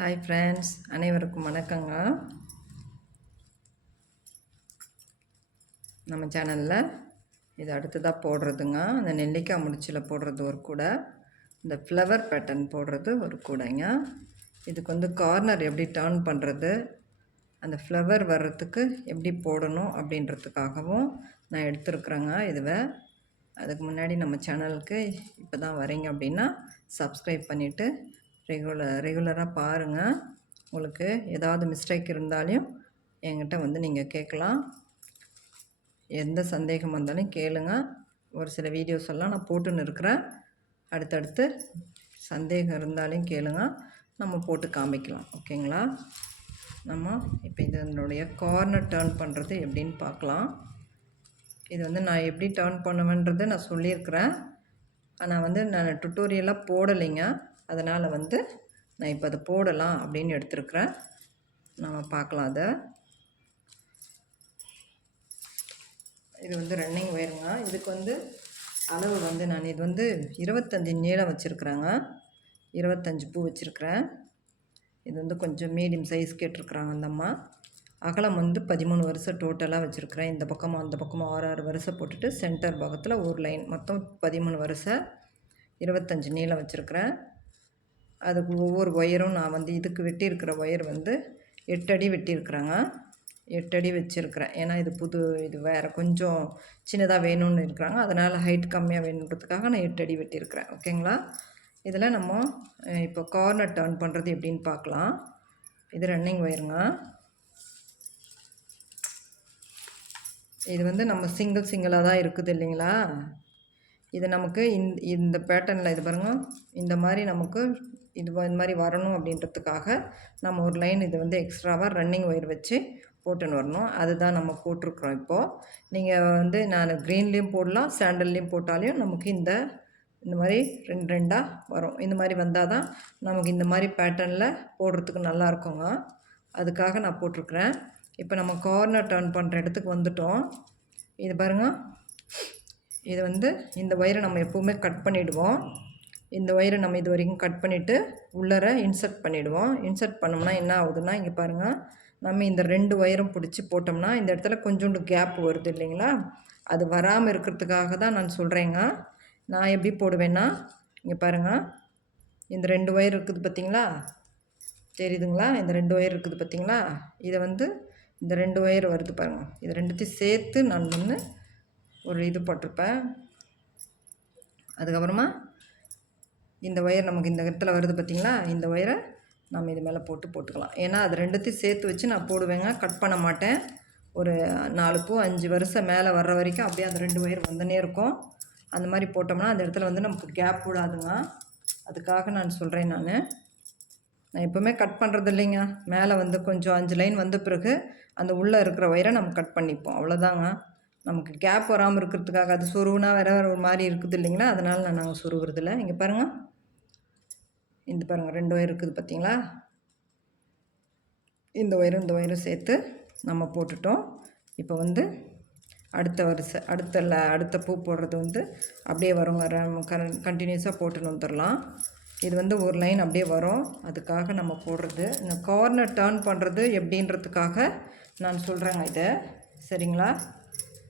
Hi friends அனைவருக்கும் வணக்கங்க. நம்ம சேனலில் இது அடுத்ததாக போடுறதுங்க. அந்த நெல்லிக்காய் முடிச்சில் போடுறது ஒரு கூடை. இந்த ஃப்ளவர் பேட்டர்ன் போடுறது ஒரு கூடைங்க. இதுக்கு வந்து கார்னர் எப்படி டேர்ன் பண்ணுறது அந்த ஃப்ளவர் வர்றதுக்கு எப்படி போடணும் அப்படின்றதுக்காகவும் நான் எடுத்துருக்குறேங்க இதுவை. அதுக்கு முன்னாடி நம்ம சேனலுக்கு இப்போ தான் வரீங்க அப்படின்னா சப்ஸ்கிரைப் பண்ணிவிட்டு ரெகுலர் ரெகுலராக பாருங்கள் உங்களுக்கு ஏதாவது மிஸ்டேக் இருந்தாலையும் என்கிட்ட வந்து நீங்கள் கேட்கலாம். எந்த சந்தேகம் வந்தாலும் கேளுங்க. ஒரு சில வீடியோஸ் எல்லாம் நான் போட்டுன்னு இருக்கிறேன். அடுத்தடுத்து சந்தேகம் இருந்தாலும் கேளுங்க. நம்ம போட்டு காமிக்கலாம். ஓகேங்களா நம்ம இப்போ இதனுடைய கார்னர் டேர்ன் பண்ணுறது எப்படின்னு பார்க்கலாம். இது வந்து நான் எப்படி டேர்ன் பண்ணுவேன்றதை நான் சொல்லியிருக்கிறேன். ஆனால் வந்து நான் டுட்டோரியலாக போடலைங்க. அதனால் வந்து நான் இப்போ அதை போடலாம் அப்படின்னு எடுத்துருக்குறேன். நம்ம பார்க்கலாம் அதை. இது வந்து ரன்னிங் ஒயருங்க இதுக்கு வந்து அளவு வந்து நான் இது வந்து இருபத்தஞ்சி நீளம் வச்சுருக்குறேங்க. இருபத்தஞ்சி பூ வச்சுருக்குறேன். இது வந்து கொஞ்சம் மீடியம் சைஸ் கேட்டிருக்குறாங்க அந்த அம்மா. அகலம் வந்து பதிமூணு வருஷம் டோட்டலாக வச்சுருக்குறேன். இந்த பக்கமும் அந்த பக்கமும் ஆறு ஆறு வருஷம் போட்டுட்டு சென்டர் பக்கத்தில் ஒரு லைன் மொத்தம் பதிமூணு வருஷம் இருபத்தஞ்சி நீளம் வச்சுருக்குறேன். அதுக்கு ஒவ்வொரு ஒயரும் நான் வந்து இதுக்கு வெட்டியிருக்கிற ஒயர் வந்து எட்டடி வெட்டியிருக்கிறேங்க. வெட்டியிருக்குறேங்க வச்சுருக்கிறேன். ஏன்னா இது புது இது வேறு கொஞ்சம் சின்னதாக வேணும்னு இருக்கிறாங்க. அதனால் ஹைட் கம்மியாக வேணுன்றதுக்காக நான் எட்டு அடி வெட்டியிருக்கிறேன். ஓகேங்களா? இதில் நம்ம இப்போ கார்னர் டர்ன் பண்ணுறது எப்படின்னு பார்க்கலாம். இது ரன்னிங் ஒயருங்க இது வந்து நம்ம சிங்கிள் சிங்கிளாக தான் இருக்குது இல்லைங்களா? இது நமக்கு இந்த இந்த பேட்டர்னில் இது பாருங்கள் இந்த மாதிரி நமக்கு இது இந்த மாதிரி வரணும் அப்படின்றதுக்காக நம்ம ஒரு லைன் இது வந்து எக்ஸ்ட்ராவாக ரன்னிங் ஒயர் வச்சு போட்டுன்னு வரணும். அதுதான் நம்ம போட்டிருக்குறோம் இப்போது நீங்கள் வந்து நான் க்ரீன்லேயும் போடலாம் சாண்டல்லையும் போட்டாலையும் நமக்கு இந்த இந்த மாதிரி ரெண்டு ரெண்டாக வரும். இந்த மாதிரி வந்தால் தான் நமக்கு இந்த மாதிரி பேட்டர்னில் போடுறதுக்கு நல்லா இருக்குங்க. அதுக்காக நான் போட்டிருக்குறேன். இப்போ நம்ம கார்னர் டர்ன் பண்ணுற இடத்துக்கு வந்துட்டோம். இது பாருங்கள் இது வந்து இந்த ஒயரை நம்ம எப்போவுமே கட் பண்ணிவிடுவோம் இந்த ஒயரை நம்ம இது வரைக்கும் கட் பண்ணிவிட்டு உள்ளர இன்சர்ட் பண்ணிவிடுவோம் இன்சர்ட் பண்ணோம்னா என்ன ஆகுதுன்னா இங்கே பாருங்கள் நம்ம இந்த ரெண்டு ஒயரும் பிடிச்சி போட்டோம்னா இந்த இடத்துல கொஞ்சோண்டு கேப் வருது இல்லைங்களா? அது வராமல் இருக்கிறதுக்காக தான் நான் சொல்கிறேங்க நான் எப்படி போடுவேன்னா இங்கே பாருங்கள் இந்த ரெண்டு ஒயர் இருக்குது பார்த்தீங்களா தெரியுதுங்களா? இந்த ரெண்டு ஒயர் இருக்குது பார்த்தீங்களா இதை வந்து இந்த ரெண்டு ஒயர் வருது பாருங்கள் இது ரெண்டுத்தையும் சேர்த்து நான் வந்து ஒரு இது போட்டிருப்பேன். அதுக்கப்புறமா இந்த ஒயர் நமக்கு இந்த இடத்துல வருது பார்த்தீங்களா? இந்த ஒயரை நம்ம இது மேலே போட்டு போட்டுக்கலாம். ஏன்னா அது ரெண்டுத்தையும் சேர்த்து வச்சு நான் போடுவேங்க. கட் பண்ண மாட்டேன். ஒரு நாலு பூ அஞ்சு வருஷம் மேலே வர்ற வரைக்கும் அப்படியே அந்த ரெண்டு ஒயர் வந்துனே இருக்கும். அந்த மாதிரி போட்டோம்னா அந்த இடத்துல வந்து நமக்கு கேப் விடாதுங்க. அதுக்காக நான் சொல்கிறேன் நான். நான் எப்போவுமே கட் பண்ணுறது இல்லைங்க. மேலே வந்து கொஞ்சம் அஞ்சு லைன் வந்த பிறகு அந்த உள்ளே இருக்கிற ஒயரை நம்ம கட் பண்ணிப்போம். அவ்வளோதாங்க. நமக்கு கேப் வராமல் இருக்கிறதுக்காக அது சொருவுனா வேறு வேறு ஒரு மாதிரி இருக்குது இல்லைங்களா? அதனால் நான் நாங்கள் சொருவுறதில்ல இங்கே பாருங்கள் இந்த பாருங்கள் ரெண்டு ஒயர் இருக்குது பார்த்தீங்களா? இந்த ஒயரும் இந்த ஒயரும் சேர்த்து நம்ம போட்டுட்டோம். இப்போ வந்து அடுத்த வரிசை அடுத்த அடுத்த பூ போடுறது வந்து அப்படியே வருங்க. கண்டினியூஸாக போட்டுன்னு வந்துடலாம். இது வந்து ஒரு லைன் அப்படியே வரும். அதுக்காக நம்ம போடுறது. இந்த கார்னர் டேர்ன் பண்ணுறது எப்படின்றதுக்காக நான் சொல்கிறேங்க இதை. சரிங்களா?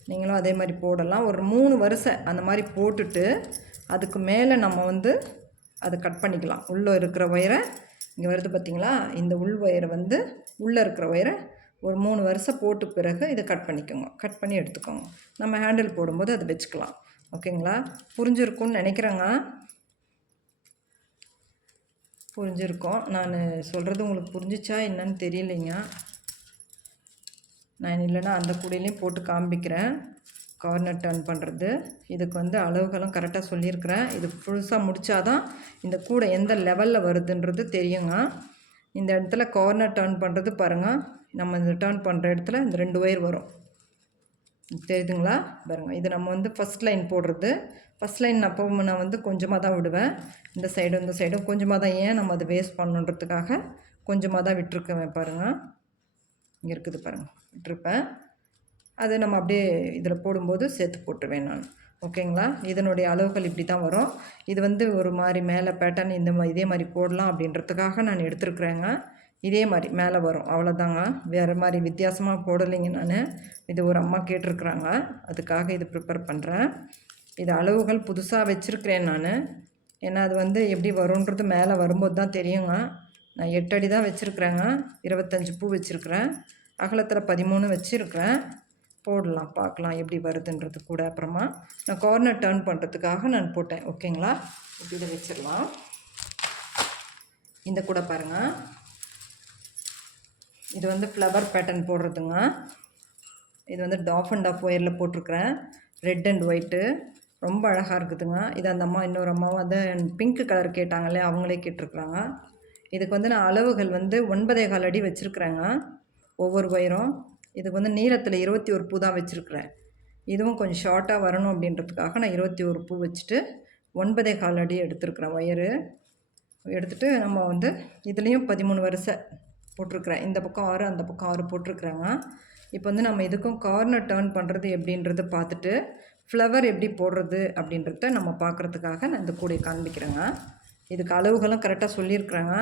நீங்களும் அதே மாதிரி போடலாம். ஒரு மூணு வருஷம் அந்த மாதிரி போட்டுட்டு அதுக்கு மேலே நம்ம வந்து அதை கட் பண்ணிக்கலாம். உள்ளே இருக்கிற ஒயரை இங்கே வருது பார்த்தீங்களா இந்த உள் ஒயரை வந்து உள்ளே இருக்கிற ஒயரை ஒரு மூணு வருஷம் போட்டு பிறகு இதை கட் பண்ணிக்கோங்க. கட் பண்ணி எடுத்துக்கோங்க. நம்ம ஹேண்டில் போடும்போது அதை வச்சுக்கலாம். ஓகேங்களா? புரிஞ்சிருக்கும்னு நினைக்கிறேங்க. புரிஞ்சிருக்கோம். நான் சொல்கிறது உங்களுக்கு புரிஞ்சிச்சா என்னன்னு தெரியலைங்க. நான் இல்லைன்னா அந்த கூடையிலையும் போட்டு காமிக்கிறேன். கார்னர் டர்ன் பண்ணுறது இதுக்கு வந்து அளவுகளும் கரெக்டாக சொல்லியிருக்கிறேன். இது ஃபுல்ஸாக முடித்தாதான் இந்த கூடை எந்த லெவலில் வருதுன்றது தெரியுங்க. இந்த இடத்துல கார்னர் டர்ன் பண்ணுறது பாருங்கள் நம்ம இந்த டர்ன் பண்ணுற இடத்துல இந்த ரெண்டு ஒயர் வரும். தெரியுதுங்களா? பாருங்கள் இது நம்ம வந்து ஃபஸ்ட் லைன் போடுறது. ஃபஸ்ட் லைன் அப்போ நான் வந்து கொஞ்சமாக தான் விடுவேன். இந்த சைடும் இந்த சைடும் கொஞ்சமாக தான் ஏன் நம்ம அதை வேஸ்ட் பண்ணணுன்றதுக்காக கொஞ்சமாக தான் விட்டுருக்கேன் பாருங்கள் இங்கே இருக்குது பாருங்கள் விட்டுருப்பேன். அது நம்ம அப்படியே இதில் போடும்போது சேர்த்து போட்டுருவேன் நான். ஓகேங்களா? இதனுடைய அளவுகள் இப்படி தான் வரும். இது வந்து ஒரு மாதிரி மேலே பேட்டர்ன் இந்த மாதிரி இதே மாதிரி போடலாம் அப்படின்றதுக்காக நான் எடுத்துருக்குறேங்க. இதே மாதிரி மேலே வரும். அவ்வளோதாங்க. வேறு மாதிரி வித்தியாசமாக போடலைங்க நான். இது ஒரு அம்மா கேட்டிருக்குறாங்க. அதுக்காக இது ப்ரிப்பேர் பண்ணுறேன். இது அளவுகள் புதுசாக வச்சுருக்கிறேன் நான். ஏன்னா அது வந்து எப்படி வரும்ன்றது மேலே வரும்போது தான் தெரியுங்க. நான் எட்டு அடி தான் வச்சுருக்குறேங்க. இருபத்தஞ்சி பூ வச்சுருக்குறேன். அகலத்தில் பதிமூணு வச்சுருக்கிறேன். போடலாம் பார்க்கலாம் எப்படி வருதுன்றது கூட. அப்புறமா நான் கார்னர் டர்ன் பண்ணுறதுக்காக நான் போட்டேன். ஓகேங்களா இப்படி இதை வச்சிடலாம். இந்த கூட பாருங்கள் இது வந்து ஃப்ளவர் பேட்டர்ன் போடுறதுங்க. இது வந்து டாஃப் அண்ட் ஆஃப் ஒயரில் போட்டிருக்கிறேன். ரெட் அண்ட் ஒயிட்டு ரொம்ப அழகாக இருக்குதுங்க. இது அந்த அம்மா இன்னொரு அம்மா வந்து பிங்க் கலர் கேட்டாங்களே அவங்களே கேட்டிருக்குறாங்க. இதுக்கு வந்து நான் அளவுகள் வந்து ஒன்பதே கால் அடி வச்சுருக்குறேங்க. ஒவ்வொரு ஒயரும் இதுக்கு வந்து நீளத்தில் இருபத்தி ஒரு பூ தான் வச்சுருக்குறேன். இதுவும் கொஞ்சம் ஷார்ட்டாக வரணும் அப்படின்றதுக்காக நான் இருபத்தி ஒரு பூ வச்சுட்டு ஒன்பதே கால் அடி எடுத்துருக்குறேன் ஒயரு எடுத்துகிட்டு நம்ம வந்து இதுலேயும் பதிமூணு வரிசை போட்டிருக்குறேன். இந்த பக்கம் ஆறு அந்த பக்கம் ஆறு போட்டிருக்குறாங்க. இப்போ வந்து நம்ம இதுக்கும் கார்னர் டேர்ன் பண்ணுறது எப்படின்றத பார்த்துட்டு ஃப்ளவர் எப்படி போடுறது அப்படின்றத நம்ம பார்க்குறதுக்காக நான் இந்த கூடையை காண்பிக்கிறேங்க. இதுக்கு அளவுகளும் கரெக்டாக சொல்லியிருக்கிறாங்க.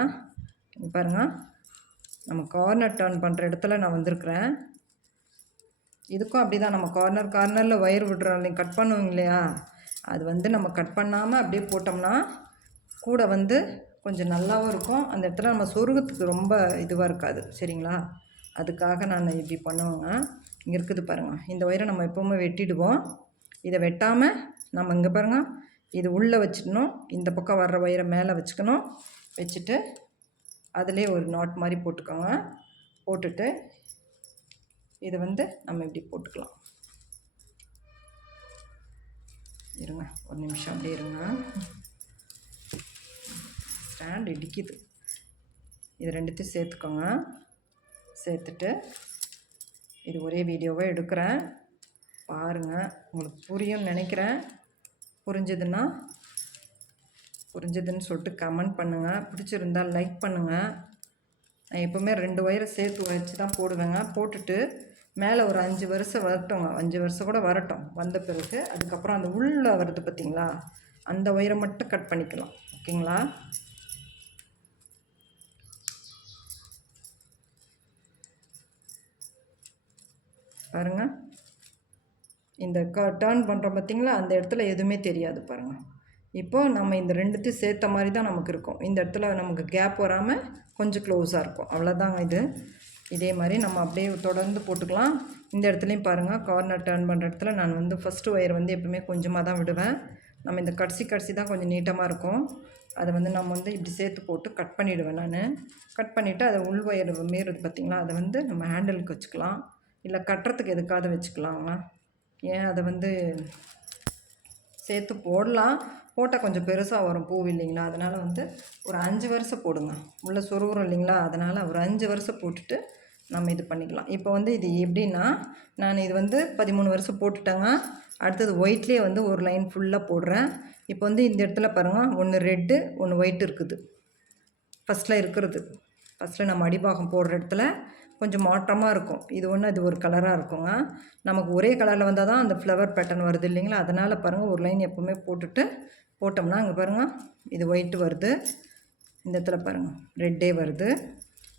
பாருங்கள் பாருங்க. நம்ம கார்னர் டேர்ன் பண்ணுற இடத்துல நான் வந்திருக்கிறேன். இதுக்கும் அப்படி தான் நம்ம கார்னர் கார்னரில் ஒயர் விடுறோம் இல்லைங்க கட் பண்ணுவோம் இல்லையா? அது வந்து நம்ம கட் பண்ணாமல் அப்படியே போட்டோம்னா கூட வந்து கொஞ்சம் நல்லாவும் இருக்கும். அந்த இடத்துல நம்ம சொருகத்துக்கு ரொம்ப இதுவாக இருக்காது. சரிங்களா? அதுக்காக நான் இப்படி பண்ணுவேங்க. இங்கே இருக்குது பாருங்கள் இந்த ஒயரை நம்ம எப்போவுமே வெட்டிடுவோம். இதை வெட்டாமல் நம்ம இங்கே பாருங்கள் இது உள்ளே வச்சிடணும். இந்த பக்கம் வர்ற ஒயரை மேலே வச்சுக்கணும். வச்சுட்டு அதிலே ஒரு நாட் மாதிரி போட்டுக்கோங்க. போட்டுட்டு இதை வந்து நம்ம இப்படி போட்டுக்கலாம். இருங்க ஒரு நிமிஷம் அப்படியே இருங்க. ஸ்டாண்ட் இடிக்குது. இது ரெண்டுத்தையும் சேர்த்துக்கோங்க. சேர்த்துட்டு இது ஒரே வீடியோவாக எடுக்கிறேன். பாருங்கள் உங்களுக்கு புரியும்னு நினைக்கிறேன். புரிஞ்சதுன்னா புரிஞ்சதுன்னு சொல்லிட்டு கமெண்ட் பண்ணுங்கள் பிடிச்சிருந்தா லைக் பண்ணுங்கள் நான் எப்போவுமே ரெண்டு ஒயரை சேர்த்து வச்சு தான் போடுவேங்க. போட்டுட்டு மேலே ஒரு அஞ்சு வருஷம் வரட்டுங்க அஞ்சு வருஷம் கூட வரட்டும் வந்த பிறகு அதுக்கப்புறம் அந்த உள்ளே வருது பார்த்தீங்களா அந்த ஒயரை மட்டும் கட் பண்ணிக்கலாம் ஓகேங்களா? பாருங்கள் இந்த க டேர்ன் பண்ணுறோம் பார்த்தீங்களா அந்த இடத்துல எதுவுமே தெரியாது பாருங்கள் இப்போது நம்ம இந்த ரெண்டுத்தையும் சேர்த்த மாதிரி தான் நமக்கு இருக்கும். இந்த இடத்துல நமக்கு கேப் வராமல் கொஞ்சம் க்ளோஸாக இருக்கும். அவ்வளோதாங்க இது. இதே மாதிரி நம்ம அப்படியே தொடர்ந்து போட்டுக்கலாம். இந்த இடத்துலையும் பாருங்கள் கார்னர் டர்ன் பண்ணுற இடத்துல நான் வந்து ஃபஸ்ட்டு ஒயர் வந்து எப்பவுமே கொஞ்சமாக தான் விடுவேன். நம்ம இந்த கடைசி கடைசி தான் கொஞ்சம் நீட்டமாக இருக்கும். அதை வந்து நம்ம வந்து இப்படி சேர்த்து போட்டு கட் பண்ணிவிடுவேன் நான். கட் பண்ணிவிட்டு அதை உள் ஒயர் மீறுது பார்த்திங்களா அதை வந்து நம்ம ஹேண்டிலுக்கு வச்சுக்கலாம். இல்லை கட்டுறதுக்கு எதுக்காவது வச்சுக்கலாமா. ஏன் அதை வந்து சேர்த்து போடலாம். போட்டால் கொஞ்சம் பெருசாக வரும் பூ இல்லைங்களா? அதனால் வந்து ஒரு அஞ்சு வருஷம் போடுங்க. உள்ளே சொருகுறோம் இல்லைங்களா? அதனால் ஒரு அஞ்சு வருஷம் போட்டுட்டு நம்ம இது பண்ணிக்கலாம். இப்போ வந்து இது எப்படின்னா நான் இது வந்து பதிமூணு வருஷம் போட்டுட்டேங்க. அடுத்தது ஒயிட்லேயே வந்து ஒரு லைன் ஃபுல்லாக போடுறேன். இப்போ வந்து இந்த இடத்துல பாருங்கள் ஒன்று ரெட்டு ஒன்று ஒயிட் இருக்குது. ஃபஸ்ட்டில் இருக்கிறது. ஃபஸ்ட்டில் நம்ம அடிபாகம் போடுற இடத்துல கொஞ்சம் மாற்றமாக இருக்கும். இது ஒன்று அது ஒரு கலராக இருக்குங்க. நமக்கு ஒரே கலரில் வந்தால் தான் அந்த ஃப்ளவர் பேட்டர்ன் வருது இல்லைங்களா? அதனால் பாருங்கள் ஒரு லைன் எப்போவுமே போட்டுட்டு போட்டோம்னா அங்கே பாருங்கள் இது ஒயிட் வருது. இந்த இடத்துல பாருங்கள் ரெட்டே வருது.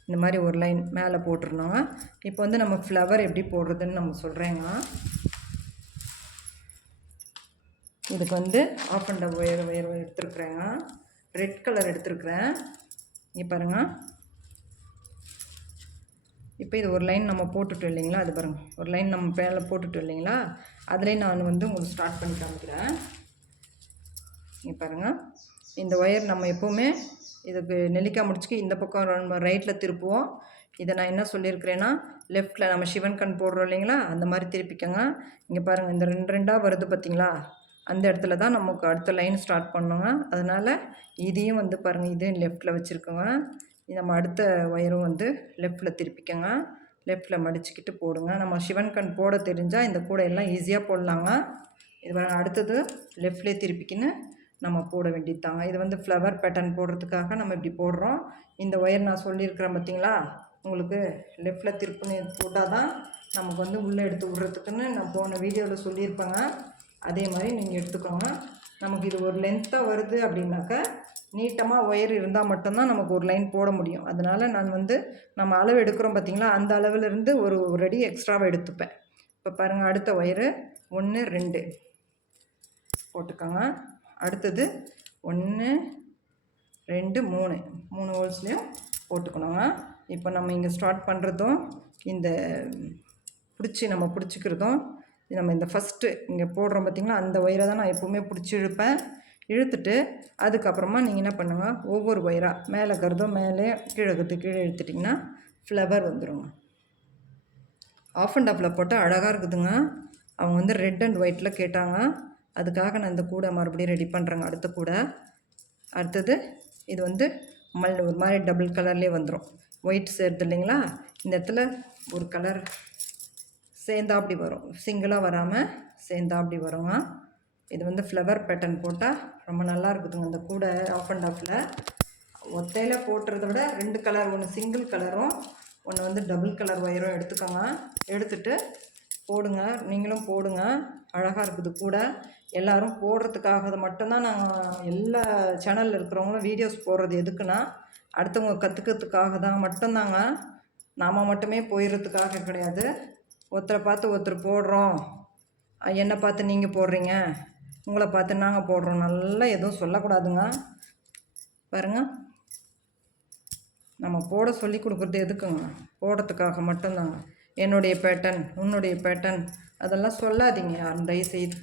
இந்த மாதிரி ஒரு லைன் மேலே போட்டுருந்தோங்க இப்போ வந்து நம்ம ஃப்ளவர் எப்படி போடுறதுன்னு நம்ம சொல்கிறேங்க இதுக்கு வந்து ஆஃப் அண்ட் ஒயர் ஒயர் எடுத்துருக்குறேங்க. ரெட் கலர் எடுத்துருக்குறேன். இங்கே பாருங்கள் இப்போ இது ஒரு லைன் நம்ம போட்டுட்டோம் இல்லைங்களா? அது பாருங்கள் ஒரு லைன் நம்ம மேலே போட்டுட்டோம் இல்லைங்களா? அதுலேயும் நான் வந்து உங்களுக்கு ஸ்டார்ட் பண்ணி காமிக்கிறேன். இங்கே பாருங்கள் இந்த ஒயர் நம்ம எப்போவுமே இதுக்கு நெல்லிக்காய் முடிச்சுக்கு இந்த பக்கம் நம்ம ரைட்டில் திருப்புவோம். இதை நான் என்ன சொல்லியிருக்கிறேன்னா லெஃப்ட்டில் நம்ம சிவன் கண் போடுறோம் இல்லைங்களா? அந்த மாதிரி திருப்பிக்கோங்க. இங்கே பாருங்கள் இந்த ரெண்டு ரெண்டாக வருது பார்த்தீங்களா? அந்த இடத்துல தான் நமக்கு அடுத்த லைன் ஸ்டார்ட் பண்ணுங்க. அதனால் இதையும் வந்து பாருங்கள் இதையும் லெஃப்ட்டில் வச்சுருக்கோங்க. நம்ம அடுத்த ஒயரும் வந்து லெஃப்ட்டில் திருப்பிக்கோங்க. லெஃப்ட்டில் மடிச்சுக்கிட்டு போடுங்க. நம்ம சிவன் கண் போட தெரிஞ்சால் இந்த கூடையெல்லாம் ஈஸியாக போடலாங்க. இது அடுத்தது லெஃப்ட்லேயே திருப்பிக்கின்னு நம்ம போட வேண்டியது தாங்க இது வந்து ஃப்ளவர் பேட்டர்ன் போடுறதுக்காக நம்ம இப்படி போடுறோம். இந்த ஒயர் நான் சொல்லியிருக்கிறேன் பார்த்தீங்களா? உங்களுக்கு லெஃப்டில் திருப்பி போட்டால் தான் நமக்கு வந்து உள்ளே எடுத்து விட்றதுக்குன்னு நான் போன வீடியோவில் சொல்லியிருப்பேங்க. அதே மாதிரி நீங்கள் எடுத்துக்கோங்க. நமக்கு இது ஒரு லென்த்தாக வருது அப்படின்னாக்கா நீட்டமாக ஒயர் இருந்தால் மட்டும்தான் நமக்கு ஒரு லைன் போட முடியும். அதனால் நான் வந்து நம்ம அளவு எடுக்கிறோம் பார்த்தீங்களா? அந்த அளவிலிருந்து ஒரு ஒரு அடி எக்ஸ்ட்ராவாக எடுத்துப்பேன். இப்போ பாருங்கள் அடுத்த ஒயரு ஒன்று ரெண்டு போட்டுக்கோங்க. அடுத்தது ஒன்று ரெண்டு மூணு. மூணு ஹோல்ஸ்லேயும் போட்டுக்கணுங்க. இப்போ நம்ம இங்கே ஸ்டார்ட் பண்ணுறதும் இந்த பிடிச்சி நம்ம பிடிச்சிக்கிறதும் நம்ம இந்த ஃபஸ்ட்டு இங்கே போடுறோம் பார்த்திங்களா அந்த ஒயரை தான் நான் எப்போவுமே பிடிச்சி இழுப்பேன். இழுத்துட்டு அதுக்கப்புறமா நீங்கள் என்ன பண்ணுங்கள் ஒவ்வொரு ஒயராக மேலே கருதும் மேலே கீழே கருத்து கீழே இழுத்துட்டிங்கன்னா ஃப்ளவர் வந்துடுங்க ஆஃப் அண்ட் ஆஃபில் போட்டால் அழகாக இருக்குதுங்க. அவங்க வந்து ரெட் அண்ட் ஒயிட்டில் கேட்டாங்க. அதுக்காக நான் இந்த கூடை மறுபடியும் ரெடி பண்ணுறேங்க அடுத்த கூடை. அடுத்தது இது வந்து மல் ஒரு மாதிரி டபுள் கலர்லேயே வந்துடும் ஒயிட் சேர்த்து இல்லைங்களா? இந்த இடத்துல ஒரு கலர் சேர்ந்தா அப்படி வரும். சிங்கிளாக வராமல் சேர்ந்தா அப்படி வருங்க. இது வந்து ஃப்ளவர் பேட்டர்ன் போட்டால் ரொம்ப நல்லா இருக்குதுங்க. இந்த கூடை ஆஃப் அண்ட் ஆஃபில் ஒத்தையில் போட்டுறத விட ரெண்டு கலர் ஒன்று சிங்கிள் கலரும் ஒன்று வந்து டபுள் கலர் ஒயரும் எடுத்துக்கோங்க. எடுத்துட்டு போடுங்க. நீங்களும் போடுங்க. அழகாக இருக்குது கூட. எல்லோரும் போடுறதுக்காக மட்டும்தான் நாங்கள் எல்லா சேனலில் இருக்கிறவங்களும் வீடியோஸ் போடுறது எதுக்குன்னா அடுத்தவங்க கற்றுக்கிறதுக்காக தான் மட்டும்தாங்க. நாம் மட்டுமே போயிடுறதுக்காக கிடையாது. ஒருத்தரை பார்த்து ஒருத்தர் போடுறோம். என்னை பார்த்து நீங்கள் போடுறீங்க. உங்களை பார்த்து நாங்கள் போடுறோம். நல்லா எதுவும் சொல்லக்கூடாதுங்க. பாருங்கள் நம்ம போட சொல்லி கொடுக்குறது எதுக்குங்க? போடுறதுக்காக மட்டும்தாங்க. என்னுடைய பேட்டன் உன்னுடைய பேட்டன் அதெல்லாம் சொல்லாதீங்க யாரும் தயவுசெய்து.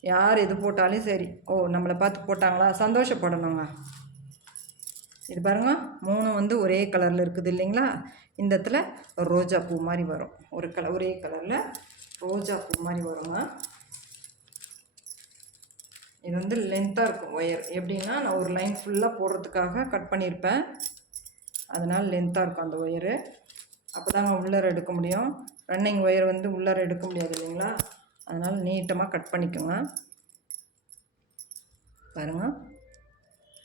யார் எது போட்டாலும் சரி. ஓ நம்மளை பார்த்து போட்டாங்களா? சந்தோஷப்படணுங்க. இது பாருங்க மூணு வந்து ஒரே கலரில் இருக்குது இல்லைங்களா? இந்த இடத்துல ரோஜா பூ மாதிரி வரும். ஒரு கலர் ஒரே கலரில் ரோஜா பூ மாதிரி வருங்க. இது வந்து லென்த்தாக இருக்கும் ஒயர் எப்படின்னா நான் ஒரு லைன் ஃபுல்லாக போடுறதுக்காக கட் பண்ணியிருப்பேன். அதனால் லென்த்தாக இருக்கும் அந்த ஒயரு அப்போ தாங்க உள்ளார எடுக்க முடியும். ரன்னிங் ஒயர் வந்து உள்ளார எடுக்க முடியாது இல்லைங்களா? அதனால் நீட்டமாக கட் பண்ணிக்கோங்க. பாருங்கள்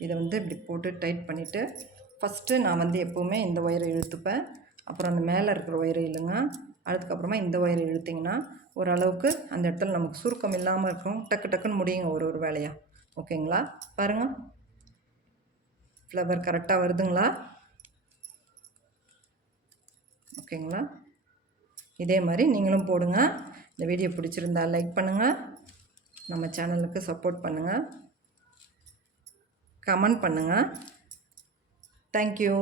இதை வந்து இப்படி போட்டு டைட் பண்ணிவிட்டு ஃபஸ்ட்டு நான் வந்து எப்போவுமே இந்த ஒயரை இழுத்துப்பேன். அப்புறம் அந்த மேலே இருக்கிற ஒயரை இழுங்க. அதுக்கப்புறமா இந்த ஒயரை இழுத்திங்கன்னா ஓரளவுக்கு அந்த இடத்துல நமக்கு சுருக்கம் இல்லாமல் இருக்கும். டக்கு டக்குன்னு முடியுங்க ஒரு ஒரு வேலையாக ஓகேங்களா பாருங்கள் ஃப்ளவர் கரெக்டாக வருதுங்களா? ஓகேங்களா? இதே மாதிரி நீங்களும் போடுங்க. இந்த வீடியோ பிடிச்சிருந்தா லைக் பண்ணுங்கள் நம்ம சேனலுக்கு சப்போர்ட் பண்ணுங்கள் கமெண்ட் பண்ணுங்கள் தேங்க்யூ.